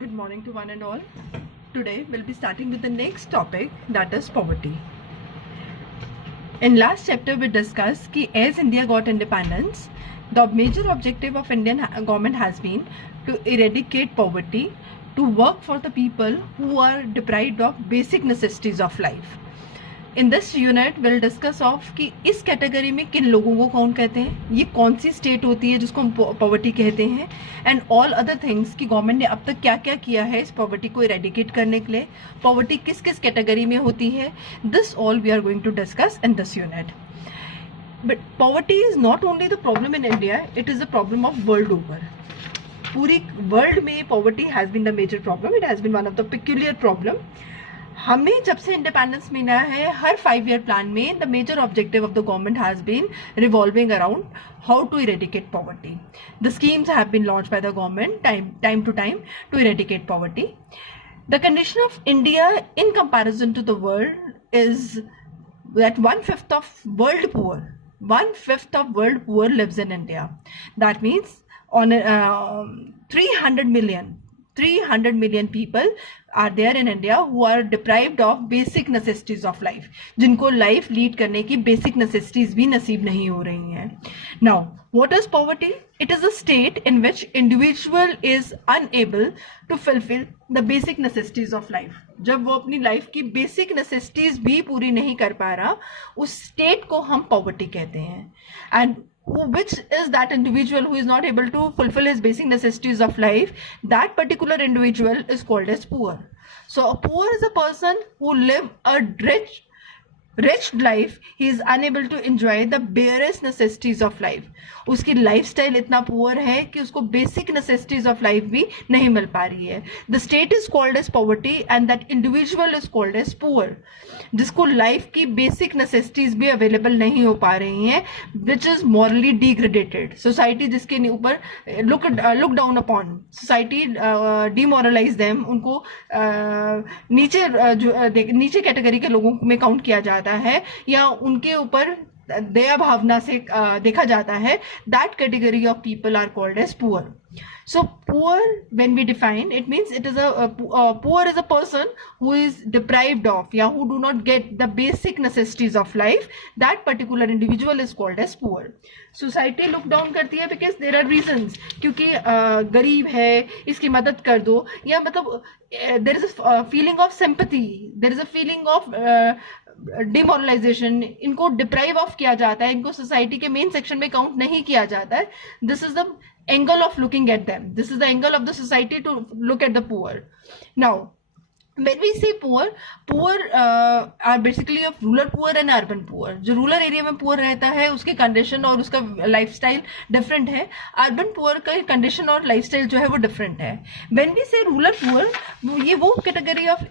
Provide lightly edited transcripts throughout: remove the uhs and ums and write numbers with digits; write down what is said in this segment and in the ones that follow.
Good morning to one and all. Today we'll be starting with the next topic, that is poverty. In last chapter we discussed कि as India got independence, the major objective of Indian government has been to eradicate poverty, to work for the people who are deprived of basic necessities of life. In this unit will discuss of कि इस category में किन लोगों को कौन कहते हैं, ये कौन सी स्टेट होती है जिसको हम पॉवर्टी कहते हैं, एंड ऑल अदर थिंग्स कि गवर्नमेंट ने अब तक क्या क्या किया है इस पॉवर्टी को इरेडिकेट करने के लिए, पॉवर्टी किस किस कैटेगरी में होती है. This all we are going to discuss in this unit. But poverty is not only the problem in India, it is the problem of world over. पूरी वर्ल्ड में poverty has been the major problem, it has been one of the peculiar problem. हमें जब से independence मिला है, हर 5 year plan में the major objective of the government has been revolving around how to eradicate poverty. The schemes have been launch by the government time to time to eradicate poverty. The condition of India in comparison to the world is that 1/5 of world poor, 1/5 of world poor lives in India. That means on 300 million people are there in India who are deprived of basic necessities of life, जिनको life lead करने की basic necessities भी नसीब नहीं हो रही हैं. Now, what is poverty? It is a state in which individual is unable to fulfill the basic necessities of life. जब वो अपनी life की basic necessities भी पूरी नहीं कर पा रहा, उस state को हम poverty कहते हैं. And which is that individual who is not able to fulfill his basic necessities of life? That particular individual is called as poor. So a poor is a person who live a rich life. He is unable to enjoy the barest necessities of life. उसकी lifestyle इतना poor है कि उसको basic necessities of life भी नहीं मिल पा रही है. The state is called as poverty and that individual is called as poor, जिसको life की basic necessities भी available नहीं हो पा रही हैं, which is morally degraded. Society जिसके ऊपर look down upon, society demoralize them, उनको नीचे कैटेगरी के लोगों में काउंट किया जाता है या उनके ऊपर दया भावना से देखा जाता है. That category of people are called as poor. So poor, when we define, it means it is poor is a person who is deprived of, या who do not get the basic necessities of life. That particular individual is called as poor. Society look down करती है because there are reasons, क्योंकि गरीब है इसकी मदद कर दो, या मतलब there is a feeling of sympathy, there is a feeling of demoralisation. इनको डिप्राइव ऑफ किया जाता है, इनको सोसाइटी के मेन सेक्शन में काउंट नहीं किया जाता है. This is the angle of looking at them. This is the angle of the society to look at the poor. Now, when we say poor are basically of rural poor and urban poor. जो rural area में poor रहता है उसकी condition और उसका lifestyle different है. Urban poor का condition और लाइफस्टाइल जो है वो डिफरेंट है. When we say rural poor, ये वो category of,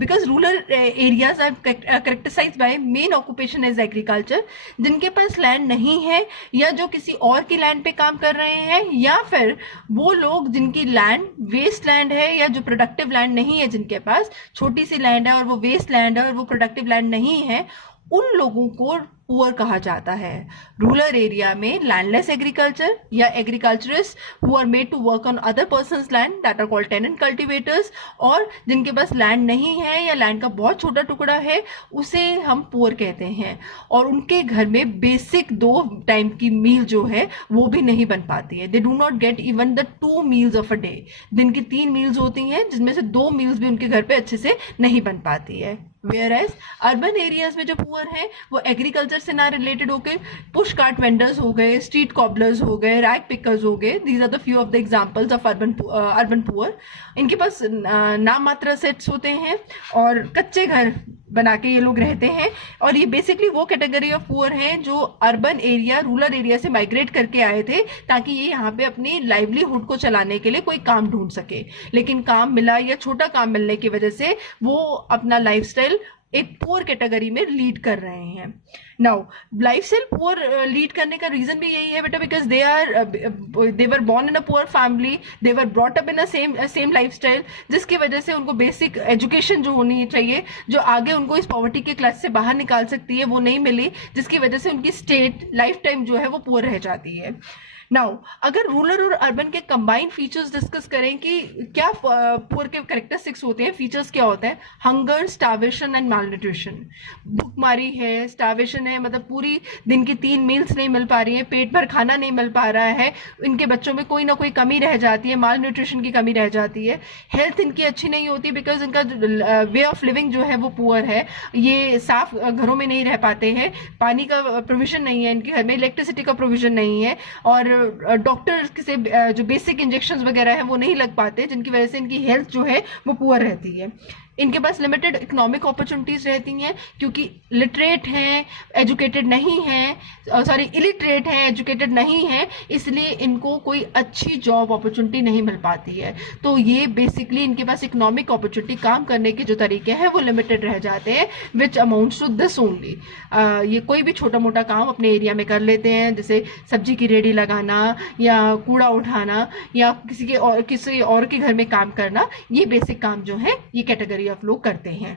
because rural areas are characterized by main occupation as agriculture, जिनके पास लैंड नहीं है या जो किसी और की लैंड पे काम कर रहे हैं, या फिर वो लोग जिनकी लैंड वेस्ट लैंड है या जो प्रोडक्टिव लैंड नहीं है, जिनके पास छोटी सी लैंड है और वो वेस्ट लैंड है और वो प्रोडक्टिव लैंड नहीं है, उन लोगों को पुअर कहा जाता है. रूरल एरिया में लैंडलेस एग्रीकल्चर या agriculturist who are made to work on other persons land, that are called tenant cultivators, और जिनके पास लैंड नहीं है या लैंड का बहुत छोटा टुकड़ा है, उसे हम पुअर कहते हैं. और उनके घर में बेसिक 2 टाइम की मील जो है वो भी नहीं बन पाती है. They do not get even the 2 meals of a day. दिन की 3 meals होती हैं, जिसमें से 2 meals भी उनके घर पे अच्छे से नहीं बन पाती है. Whereas अर्बन एरियाज में जो पुअर हैं वो एग्रीकल्चर से ना रिलेटेड होकर पुश कार्ट वेंडर्स हो गए, स्ट्रीट कॉबलर्स हो गए, रैग पिकर्स हो गए. These are the few of the examples of urban poor. इनके पास नाम मात्र सेट्स होते हैं और कच्चे घर बना के ये लोग रहते हैं. और ये बेसिकली वो कैटेगरी ऑफ पुअर हैं जो अर्बन एरिया, रूरल एरिया से माइग्रेट करके आए थे ताकि ये यहाँ पे अपनी लाइवलीहुड को चलाने के लिए कोई काम ढूंढ सके. लेकिन काम मिला या छोटा काम मिलने की वजह से वो अपना लाइफस्टाइल एक पुअर कैटेगरी में लीड कर रहे हैं. नाउ लाइफस्टाइल पुअर लीड करने का रीजन भी यही है बेटा, because they were born in a poor family, they were brought up in a same lifestyle, जिसकी वजह से उनको बेसिक एजुकेशन जो होनी चाहिए, जो आगे उनको इस पॉवर्टी के क्लास से बाहर निकाल सकती है, वो नहीं मिली, जिसकी वजह से उनकी स्टेट लाइफ टाइम जो है वो पुअर रह जाती है. नाउ अगर रूरल और अर्बन के कंबाइंड फीचर्स डिस्कस करें कि क्या पुअर के कैरेक्टरिस्टिक्स होते हैं, फीचर्स क्या होते हैं, हंगर, स्टार्वेशन एंड मालन्यूट्रिशन। भूखमारी है, स्टार्वेशन है, मतलब पूरी दिन की 3 मील्स नहीं मिल पा रही है, पेट भर खाना नहीं मिल पा रहा है, इनके बच्चों में कोई ना कोई कमी रह जाती है, माल न्यूट्रिशन की कमी रह जाती है। हेल्थ इनकी अच्छी नहीं होती बिकॉज इनका वे ऑफ लिविंग जो है वो पुअर है, ये साफ घरों में नहीं रह पाते हैं, पानी का प्रोविजन नहीं है इनके घर में, इलेक्ट्रिसिटी का प्रोविजन नहीं है, और डॉक्टर से जो बेसिक इंजेक्शंस वगैरह है वो नहीं लग पाते, जिनकी वजह से इनकी हेल्थ जो है वो पुअर रहती है। इनके पास लिमिटेड इकोनॉमिक अपॉर्चुनिटीज रहती हैं क्योंकि लिटरेट हैं, एजुकेटेड नहीं हैं, सॉरी इलिटरेट हैं, एजुकेटेड नहीं हैं, इसलिए इनको कोई अच्छी जॉब अपॉर्चुनिटी नहीं मिल पाती है। तो ये बेसिकली इनके पास इकोनॉमिक अपॉर्चुनिटी, काम करने के जो तरीके हैं वो लिमिटेड रह जाते हैं, विच अमाउंट्स टू दिस ओनली। ये कोई भी छोटा मोटा काम अपने एरिया में कर लेते हैं, जैसे सब्जी की रेडी लगाना या कूड़ा उठाना या किसी और के घर में काम करना, ये बेसिक काम जो है ये कैटेगरी ऑफ लोग करते हैं।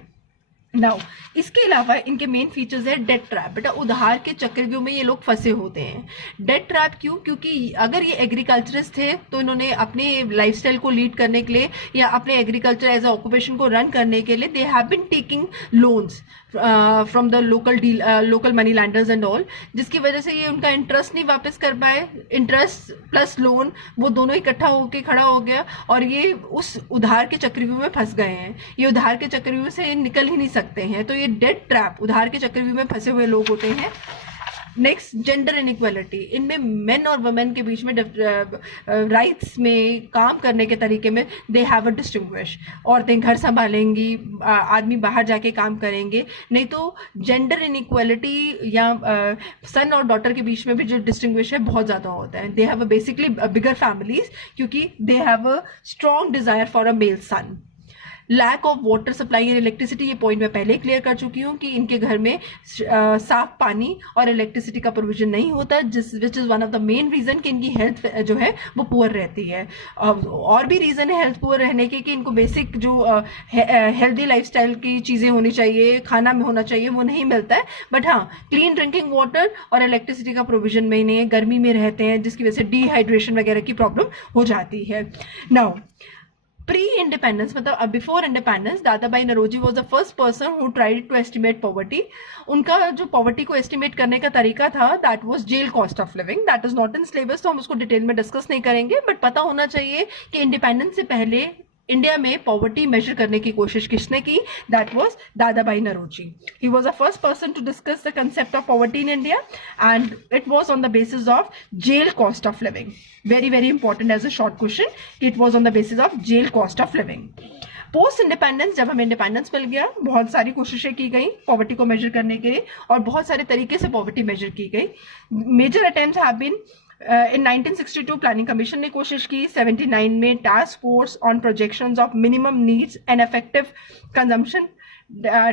नाउ इसके अलावा इनके मेन फीचर्स है डेट ट्रैप। बेटा उधार के चक्रव्यूह में ये लोग फंसे होते हैं। डेट ट्रैप क्यों? क्योंकि अगर ये एग्रीकल्चरिस्ट थे तो इन्होंने अपने लाइफस्टाइल को लीड करने के लिए या अपने एग्रीकल्चर एज अ ऑक्यूपेशन को रन करने के लिए they have been taking loans from the local money lenders and all, जिसकी वजह से ये उनका इंटरेस्ट नहीं वापस कर पाए, इंटरेस्ट प्लस लोन वो दोनों इकट्ठा होके खड़ा हो गया और ये उस उधार के चक्रव्यूह में फंस गए हैं। ये उधार के चक्रव्यूह से निकल ही नहीं सकते हैं, तो ये डेट ट्रैप, उधार के चक्रव्यूह में फंसे हुए लोग होते हैं। Next, gender inequality. इनमें मेन और वुमेन के बीच में राइट्स में, काम करने के तरीके में दे हैव अ डिस्टिंग्विश। औरतें घर संभालेंगी, आदमी बाहर जाके काम करेंगे, नहीं तो जेंडर इनइक्वालिटी या सन और डॉटर के बीच में भी जो डिस्टिंग्विश है बहुत ज़्यादा होता है। They have a basically bigger families क्योंकि they have a strong desire for a male son. Lack of water supply and electricity, ये पॉइंट मैं पहले क्लियर कर चुकी हूँ कि इनके घर में साफ पानी और इलेक्ट्रिसिटी का प्रोविजन नहीं होता, which is one of the main reason कि इनकी हेल्थ जो है वो पुअर रहती है। और भी रीज़न है हेल्थ पुअर रहने के कि इनको बेसिक जो हेल्दी लाइफस्टाइल की चीज़ें होनी चाहिए, खाना में होना चाहिए, वो नहीं मिलता है। बट हाँ, क्लीन ड्रिंकिंग वाटर और इलेक्ट्रिसिटी का प्रोविजन में नहीं है, गर्मी में रहते हैं जिसकी वजह से डिहाइड्रेशन वगैरह की प्रॉब्लम हो जाती है। नाउ प्री इंडिपेंडेंस, मतलब before independence, Dadabhai Naoroji was the first person who tried to estimate poverty. उनका जो पॉवर्टी को एस्टिमेट करने का तरीका था that was jail cost of living, that is not in syllabus, तो हम उसको डिटेल में डिस्कस नहीं करेंगे, बट पता होना चाहिए कि इंडिपेंडेंस से पहले इंडिया में पॉवर्टी मेजर करने की कोशिश किसने की? That was Dadabhai Naoroji. He was the first person to discuss the concept of poverty in India and it was on the basis of jail cost of living. Very very important as a short question, it was on the basis of jail cost of living. Post independence, जब हमें independence मिल गया, बहुत सारी कोशिशें की गई poverty को major करने के लिए और बहुत सारे तरीके से पॉवर्टी मेजर की गई। Major attempts have been in 1962 planning commission ने कोशिश की, 79 में task force on projections of minimum needs and effective consumption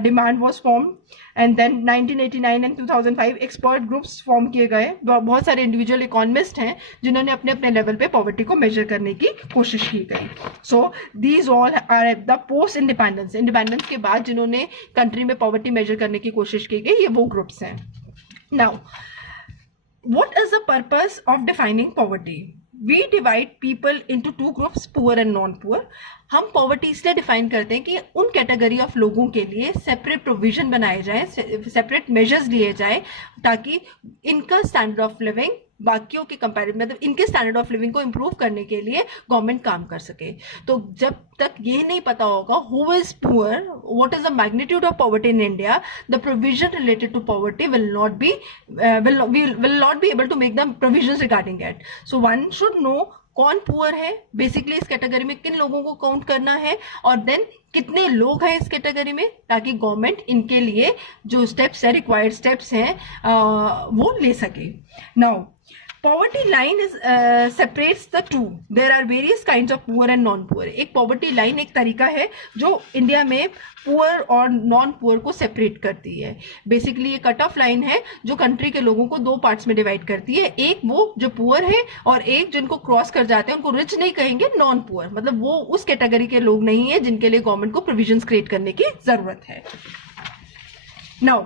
demand was form, and then 1989 and 2005 expert groups form किए गए। बहुत सारे इंडिविजुअल इकोनॉमिस्ट हैं जिन्होंने अपने अपने लेवल पे पॉवर्टी को मेजर करने की कोशिश की गई। So these all are the post independence, independence के बाद जिन्होंने कंट्री में पॉवर्टी मेजर करने की कोशिश की गई, ये वो ग्रुप्स हैं। Now what is the purpose of defining poverty? We divide people into two groups, poor and non-poor. हम पॉवर्टी इसलिए डिफाइन करते हैं कि उन कैटेगरी ऑफ लोगों के लिए सेपरेट प्रोविजन बनाए जाए, सेपरेट मेजर्स लिए जाए ताकि इनका स्टैंडर्ड ऑफ लिविंग बाकियों के कंपैरिजन, मतलब इनके स्टैंडर्ड ऑफ लिविंग को इम्प्रूव करने के लिए गवर्नमेंट काम कर सके। तो जब तक ये नहीं पता होगा who is poor, what is the magnitude of poverty in India, the provision related to poverty will not be able to make the provisions regarding it. So one should know कौन पुअर है, basically इस category में किन लोगों को count करना है और देन कितने लोग हैं इस कैटेगरी में, ताकि गवर्नमेंट इनके लिए जो स्टेप्स है, रिक्वायर्ड स्टेप्स हैं, वो ले सके। Now poverty line is separates the two. There are various kinds of poor and non-poor. एक poverty line एक तरीका है जो इंडिया में पुअर और नॉन पुअर को सेपरेट करती है। बेसिकली ये कट ऑफ लाइन है जो कंट्री के लोगों को दो पार्ट्स में डिवाइड करती है, एक वो जो पुअर है और एक जिनको क्रॉस कर जाते हैं, उनको रिच नहीं कहेंगे, नॉन पुअर, मतलब वो उस कैटेगरी के लोग नहीं है जिनके लिए गवर्नमेंट को प्रोविजंस क्रिएट करने की जरूरत है। नाउ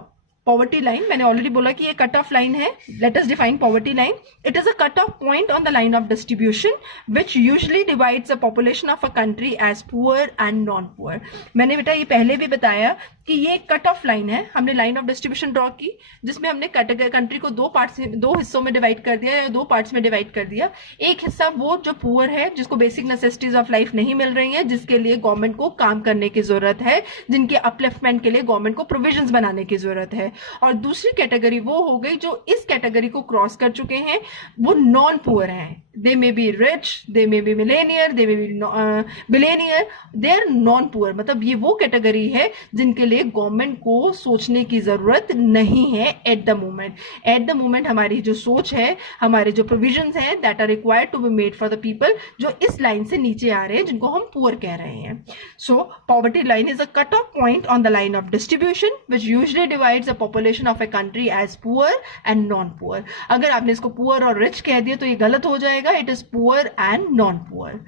पॉवर्टी लाइन, मैंने ऑलरेडी बोला कि ये कट ऑफ लाइन है. Let us define poverty line. It is a cut off point on the line of distribution which usually divides the population of a country as poor and non poor. मैंने बेटा ये पहले भी बताया कि ये cut off line है. हमने लाइन ऑफ डिस्ट्रीब्यूशन ड्रॉ की जिसमें हमने कंट्री को दो हिस्सों में डिवाइड कर दिया या दो पार्ट्स में डिवाइड कर दिया. एक हिस्सा वो जो पुअर है, जिसको बेसिक नेसेसिटीज ऑफ लाइफ नहीं मिल रही है, जिसके लिए गवर्नमेंट को काम करने की जरूरत है, जिनके अपलिफ्टमेंट के लिए गवर्नमेंट को प्रोविजंस बनाने की जरूरत है. और दूसरी कैटेगरी वो हो गई जो इस कैटेगरी को क्रॉस कर चुके हैं, वो नॉन पुअर हैं. They may be rich, they may be millionaire, they may be billionaire, they are non poor. मतलब ये वो कैटेगरी है जिनके लिए गवर्नमेंट को सोचने की जरूरत नहीं है at the moment. At the moment हमारी जो सोच है, हमारे जो प्रोविजंस हैं, that are required to be made for the people जो इस लाइन से नीचे आ रहे हैं, जिनको हम पुअर कह रहे हैं. So poverty line is a cut off point on the line of distribution which usually divides the population of a country as poor and non poor. अगर आपने इसको पुअर और रिच कह दिया तो ये गलत हो जाएगा. It is poor and non poor.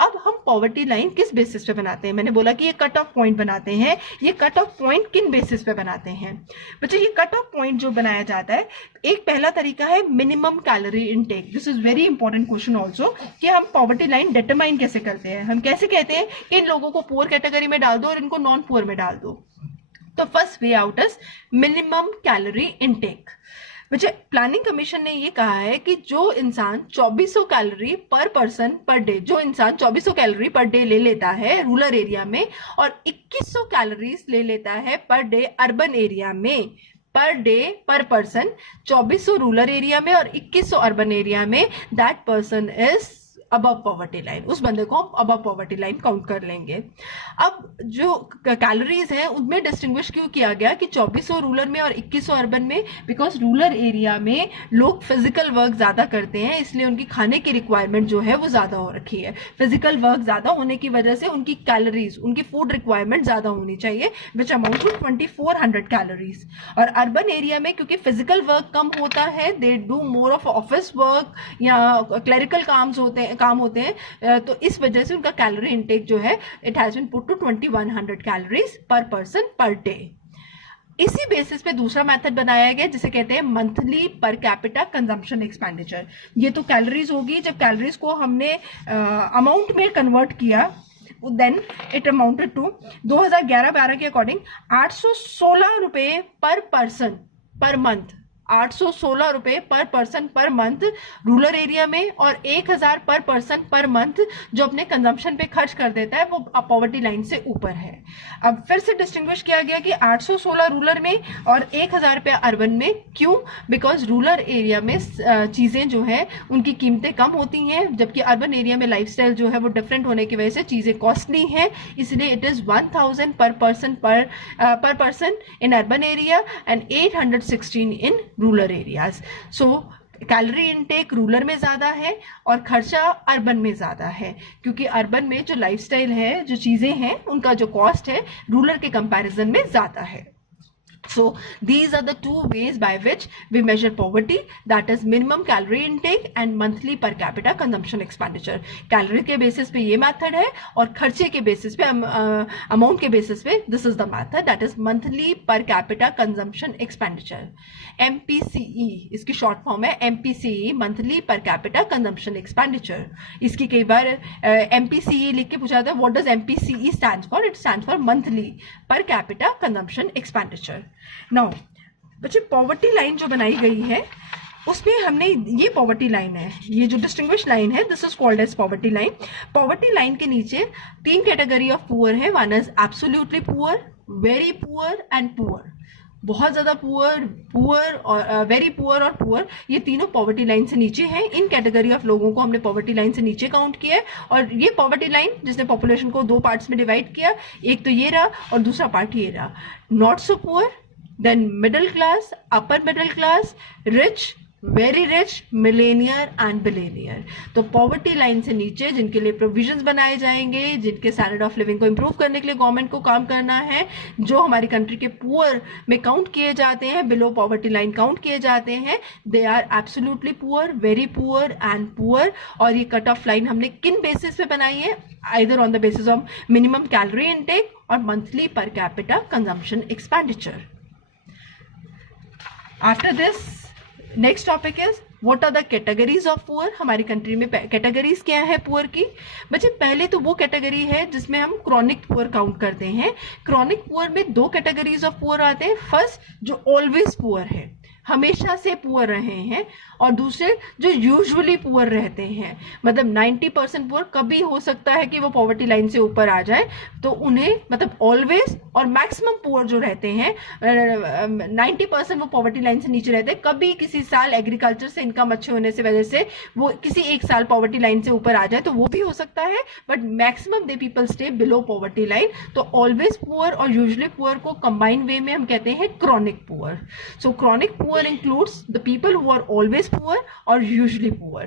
अब हम पॉवर्टी लाइन किस बेसिस पे बनाते हैं? मैंने बोला कि ये कट ऑफ पॉइंट बनाते हैं. ये कट ऑफ पॉइंट किन बेसिस पे बनाते हैं बच्चों? ये कट ऑफ पॉइंट जो बनाया जाता है, एक पहला तरीका है minimum calorie intake. This is very important question also कि हम पॉवर्टी लाइन डिटरमाइन कैसे करते हैं. हम कैसे कहते हैं कि इन लोगों को पुअर कैटेगरी में डाल दो और इनको नॉन पुअर में डाल दो. तो first way out is minimum calorie intake. मुझे प्लानिंग कमीशन ने ये कहा है कि जो इंसान 2400 कैलोरी पर पर्सन पर डे, जो इंसान 2400 कैलोरी पर डे ले लेता है रूरल एरिया में और 2100 कैलोरीज ले लेता है पर डे अर्बन एरिया में, पर डे पर पर्सन 2400 रूरल एरिया में और 2100 अर्बन एरिया में, that person is above poverty line. उस बंदे को हम अबव पॉवर्टी लाइन काउंट कर लेंगे. अब जो कैलोरीज हैं उनमें डिस्टिंग्विश क्यों किया गया कि 2400 रूरल में और 2100 अर्बन में? बिकॉज रूरल एरिया में लोग फिजिकल वर्क ज्यादा करते हैं, इसलिए उनकी खाने की रिक्वायरमेंट जो है वो ज्यादा हो रखी है. फिजिकल वर्क ज्यादा होने की वजह से उनकी कैलोरीज, उनकी फूड रिक्वायरमेंट ज्यादा होनी चाहिए, विच अमाउंट टू 2400 कैलोरीज. और अर्बन एरिया में क्योंकि फिजिकल वर्क कम होता है, they do more of office work या क्लरिकल काम होते हैं, तो इस वजह से उनका कैलोरी इनटेक जो है it has been put to 2100 calories per person per day. इसी बेसिस पे दूसरा मेथड बनाया गया जिसे कहते हैं monthly per capita consumption expenditure. ये तो कैलोरीज होगी. जब कैलोरीज को हमने अमाउंट में कन्वर्ट किया, देन इट अमाउंटेड टू 2011-12 के अकॉर्डिंग 816 रुपए पर पर्सन पर मंथ. 816 रुपए पर person per month rural area में और 1000 पर पर्सन पर मंथ जो अपने कंजम्पशन पे खर्च कर देता है वो पॉवर्टी लाइन से ऊपर है. अब फिर से डिस्टिंग्विश किया गया कि 816 रूरल में और 1000 रुपया अर्बन में. क्यों? बिकॉज रूरल एरिया में चीज़ें जो है उनकी कीमतें कम होती हैं, जबकि अर्बन एरिया में लाइफस्टाइल जो है वो डिफरेंट होने की वजह से चीज़ें कॉस्टली हैं. इसलिए इट इज़ 1000 पर person in urban area and 816 in rural areas. So calorie intake rural में ज़्यादा है और खर्चा अर्बन में ज़्यादा है, क्योंकि अर्बन में जो लाइफस्टाइल है, जो चीज़ें हैं, उनका जो कॉस्ट है रूरल के कंपैरिजन में ज़्यादा है. So these are the two ways by which we measure poverty, that is minimum calorie intake and monthly per capita consumption expenditure. Calorie के बेसिस पे ये मेथड है और खर्चे के बेसिस पे, अमाउंट के बेसिस पे this is the method, that is monthly per capita consumption expenditure. MPCE इसकी शॉर्ट फॉर्म है, MPCE monthly per capita consumption expenditure. इसकी कई बार MPCE लिख के पूछा जाता है what does MPCE stands for. It stands for monthly per capita consumption expenditure. Now बच्चे पॉवर्टी लाइन जो बनाई गई है उसमें हमने, ये पॉवर्टी लाइन है, ये जो डिस्टिंग्विश लाइन है, this is called as poverty line. Poverty line के नीचे 3 कैटेगरी ऑफ पुअर है. One is absolutely poor, very poor and poor. बहुत ज्यादा पुअर, पुअर और वेरी पुअर और पुअर, ये तीनों पॉवर्टी लाइन से नीचे हैं. इन कैटेगरी ऑफ लोगों को हमने पॉवर्टी लाइन से नीचे काउंट किया है. और ये पॉवर्टी लाइन जिसने पॉपुलेशन को 2 पार्ट्स में डिवाइड किया, एक तो ये रहा और दूसरा पार्ट ये रहा. Not so poor, then middle class, upper middle class, rich, very rich, millionaire and billionaire. तो पॉवर्टी लाइन से नीचे जिनके लिए प्रोविजंस बनाए जाएंगे, जिनके स्टैंडर्ड ऑफ लिविंग को इंप्रूव करने के लिए गवर्नमेंट को काम करना है, जो हमारी कंट्री के पुअर में काउंट किए जाते हैं, बिलो पॉवर्टी लाइन काउंट किए जाते हैं, they are absolutely poor, very poor and poor. और ये कट ऑफ लाइन हमने किन बेसिस पे बनाई है? Either on the basis of minimum calorie intake और monthly per capita consumption expenditure. After this next topic is what are the categories of poor. हमारी country में कैटेगरीज क्या है पुअर की. बच्चे पहले तो वो कैटेगरी है जिसमें हम क्रॉनिक पुअर काउंट करते हैं. क्रॉनिक पुअर में दो कैटेगरीज ऑफ पुअर आते हैं. फर्स्ट जो ऑलवेज पुअर है, हमेशा से पुअर रहे हैं, और दूसरे जो यूजुअली पुअर रहते हैं, मतलब 90% पुअर. कभी हो सकता है कि वो पॉवर्टी लाइन से ऊपर आ जाए, तो उन्हें मतलब ऑलवेज और मैक्सिमम पुअर जो रहते हैं 90% वो पॉवर्टी लाइन से नीचे रहते हैं. कभी किसी साल एग्रीकल्चर से इनकम अच्छे होने से वजह से वो किसी एक साल पॉवर्टी लाइन से ऊपर आ जाए, तो वो भी हो सकता है, but maximum they people stay below poverty line. तो ऑलवेज पुअर और यूजुअली पुअर को कंबाइंड वे में हम कहते हैं chronic poor. So chronic poor includes the people who are always poor or usually poor.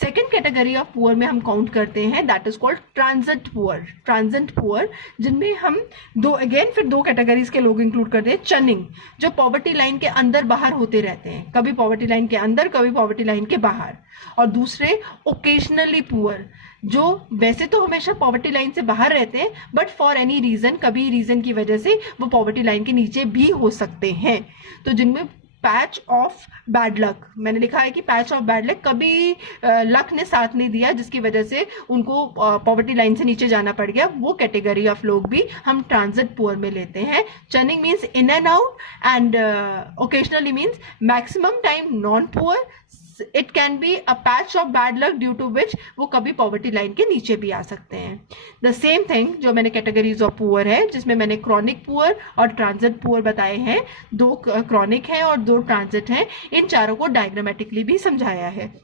Second category of poor में हम count करते हैं, that is called transit poor. Transit poor जिनमें हम फिर दो कैटेगरीज के लोग इंक्लूड करते हैं. चनिंग, जो पॉवर्टी लाइन के अंदर बाहर होते रहते हैं, कभी पॉवर्टी लाइन के अंदर कभी पॉवर्टी लाइन के बाहर. और दूसरे ओकेजनली पुअर, जो वैसे तो हमेशा पॉवर्टी लाइन से बाहर रहते हैं, बट फॉर एनी रीजन, कभी रीजन की वजह से वो पॉवर्टी लाइन के नीचे भी हो सकते हैं. तो जिनमें पैच ऑफ बैड लक, मैंने लिखा है कि पैच ऑफ बैड लक, कभी लक ने साथ नहीं दिया जिसकी वजह से उनको पॉवर्टी लाइन से नीचे जाना पड़ गया, वो कैटेगरी ऑफ लोग भी हम ट्रांजिट पुअर में लेते हैं. Churning means in and out, and occasionally means maximum time non poor. It can be a patch of bad luck due to which वो कभी पॉवर्टी लाइन के नीचे भी आ सकते हैं. द सेम थिंग जो मैंने कैटेगरीज ऑफ पुअर है, जिसमें मैंने क्रॉनिक पुअर और ट्रांजिट पुअर बताए हैं. दो क्रॉनिक हैं और दो ट्रांजिट हैं. इन चारों को डायग्रामेटिकली भी समझाया है.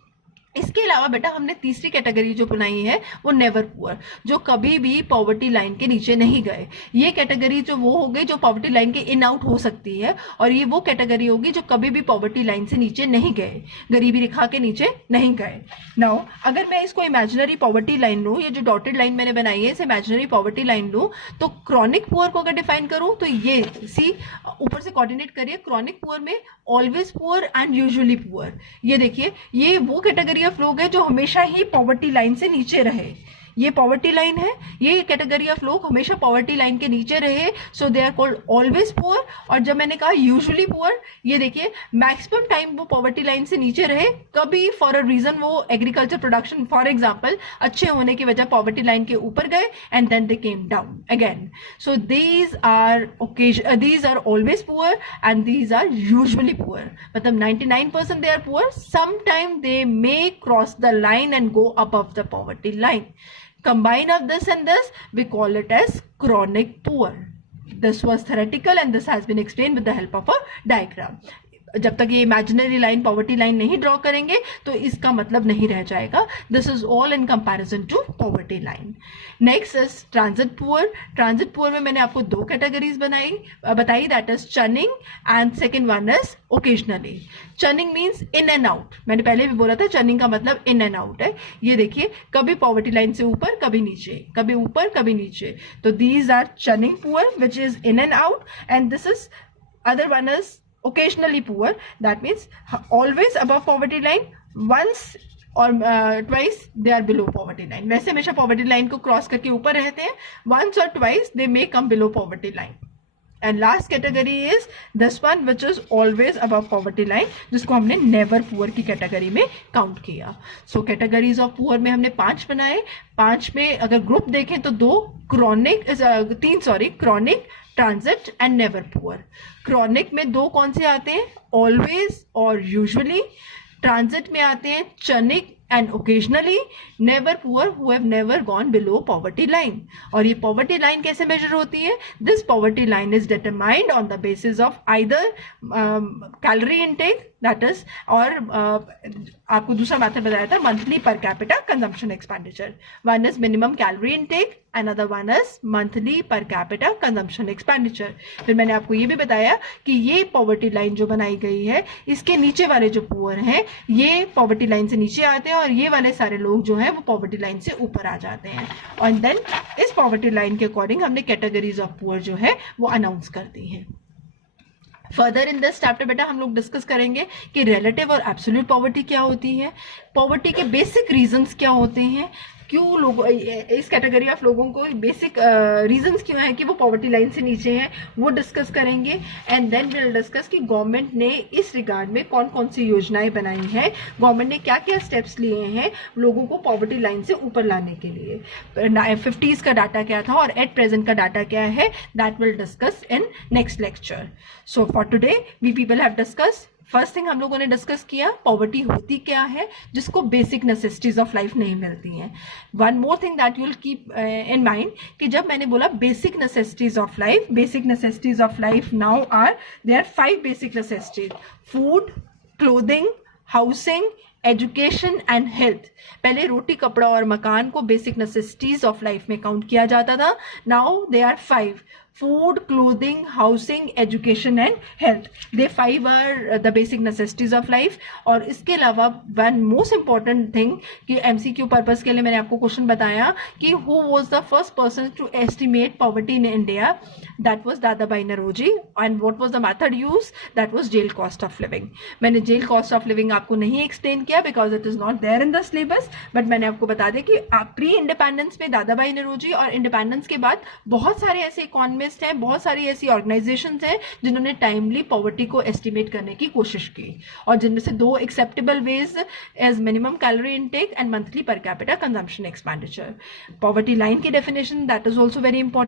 इसके अलावा बेटा हमने तीसरी कैटेगरी जो बनाई है वो नेवर पुअर, जो कभी भी पॉवर्टी लाइन के नीचे नहीं गए. ये कैटेगरी जो वो हो गई जो पॉवर्टी लाइन के इन आउट हो सकती है, और ये वो कैटेगरी होगी जो कभी भी पॉवर्टी लाइन से नीचे नहीं गए, गरीबी रेखा के नीचे नहीं गए. नाउ अगर मैं इसको इमेजिनरी पॉवर्टी लाइन लूँ, ये जो डॉटेड लाइन मैंने बनाई है इसे इमेजिनरी पॉवर्टी लाइन लूँ, तो क्रॉनिक पुअर को अगर डिफाइन करूँ तो ये सी ऊपर से कोऑर्डिनेट करिए. क्रॉनिक पुअर में always poor and usually poor. ये देखिए, ये वो कैटेगरी ऑफ लोग हैं जो हमेशा ही पॉवर्टी लाइन से नीचे रहे. ये पॉवर्टी लाइन है, ये कैटेगरी ऑफ लोग हमेशा पॉवर्टी लाइन के नीचे रहे, so they are called always poor. और जब मैंने कहा यूजुअली पुअर, ये देखिए मैक्सिमम टाइम वो पॉवर्टी लाइन से नीचे रहे, कभी फॉर अ रीजन वो एग्रीकल्चर प्रोडक्शन फॉर एग्जांपल अच्छे होने की वजह पॉवर्टी लाइन के ऊपर गए, and then they came down again. So these are always poor and these are usually poor. मतलब 99% they are poor, some time they may cross the line and go above the poverty line. Combine of this and this, we call it as chronic poor. This was theoretical and this has been explained with the help of a diagram. जब तक ये imaginary line poverty line नहीं draw करेंगे तो इसका मतलब नहीं रह जाएगा. This is all in comparison to poverty line. Next is transit poor. Transit poor में मैंने आपको दो कैटेगरीज बताई, that is churning and second one is occasionally. Churning means in and out. मैंने पहले भी बोला था चर्निंग का मतलब इन एंड आउट है. ये देखिए, कभी पॉवर्टी लाइन से ऊपर कभी नीचे, कभी ऊपर कभी नीचे. तो these are churning poor which is in and out, and this is other one is occasionally poor, that means always above poverty line, once or twice they are below poverty line. वैसे हमेशा poverty line को cross करके ऊपर रहते हैं, once or twice they may come below poverty line. And last category is this one which is always above poverty line, जिसको हमने never poor की कैटेगरी में काउंट किया. So categories of poor में हमने 5 बनाए. 5 में अगर ग्रुप देखें तो तीन chronic, transit and never poor. Chronic में दो कौन से आते हैं, ऑलवेज और यूजुअली. ट्रांजिट में आते हैं churning and occasionally. Never poor who have never gone below poverty line. और ये पॉवर्टी लाइन कैसे मेजर होती है? This poverty line is determined on the basis of either calorie intake, that is, और आपको दूसरा मेथड बताया था monthly per capita consumption expenditure. One is minimum calorie intake, another one is monthly per capita consumption expenditure. फिर मैंने आपको ये भी बताया कि ये पॉवर्टी लाइन जो बनाई गई है, इसके नीचे वाले जो पुअर हैं ये पॉवर्टी लाइन से नीचे आते हैं, और ये वाले सारे लोग जो हैं वो पॉवर्टी लाइन से ऊपर आ जाते हैं. और देन इस पॉवर्टी लाइन के अकॉर्डिंग हमने कैटेगरीज ऑफ पुअर जो है वो अनाउंस कर दी है. फर्दर इन दिस चैप्टर बेटा हम लोग डिस्कस करेंगे कि रिलेटिव और एब्सोल्यूट पॉवर्टी क्या होती है, पॉवर्टी के बेसिक रीजंस क्या होते हैं, क्यों लोग इस कैटेगरी ऑफ लोगों को बेसिक रीजंस क्यों है कि वो पॉवर्टी लाइन से नीचे हैं, वो डिस्कस करेंगे। एंड देन विल डिस्कस कि गवर्नमेंट ने इस रिगार्ड में कौन कौन सी योजनाएं बनाई हैं, गवर्नमेंट ने क्या क्या स्टेप्स लिए हैं लोगों को पॉवर्टी लाइन से ऊपर लाने के लिए। 50s का डाटा क्या था और एट प्रेजेंट का डाटा क्या है, that will discuss in next lecture. So for today we people have discuss, first thing हम लोगों ने डिस्कस किया पॉवर्टी होती क्या है, जिसको बेसिक नेसेसिटीज ऑफ लाइफ नहीं मिलती हैं। One more thing that you will keep in mind कि जब मैंने बोला basic necessities of life, basic necessities of life now are there 5 basic necessities, food, clothing, housing, education and health. पहले रोटी कपड़ा और मकान को बेसिक नेसेसिटीज ऑफ लाइफ में काउंट किया जाता था, now they are 5, food, clothing, housing, education and health. They 5 are the basic necessities of life. और इसके अलावा one most important thing कि MCQ purpose के लिए मैंने आपको क्वेश्चन बताया कि who was the first person to estimate poverty in India? That was Dadabhai Naoroji. And what was the method used? That was jail cost of living. मैंने jail cost of living आपको नहीं explain किया because it is not there in the syllabus, but मैंने आपको बता दिया कि pre independence में दादाभाई नौरोजी और इंडिपेंडेंस के बाद बहुत सारे ऐसे इकोनॉमिस्ट हैं, बहुत सारी ऐसी ऑर्गेनाइजेशंस हैं जिन्होंने टाइमली पॉवर्टी को एस्टिमेट करने की कोशिश की, और जिनमें से 2 acceptable ways as minimum calorie intake and monthly per capita consumption expenditure. Poverty line की definition that is also very important.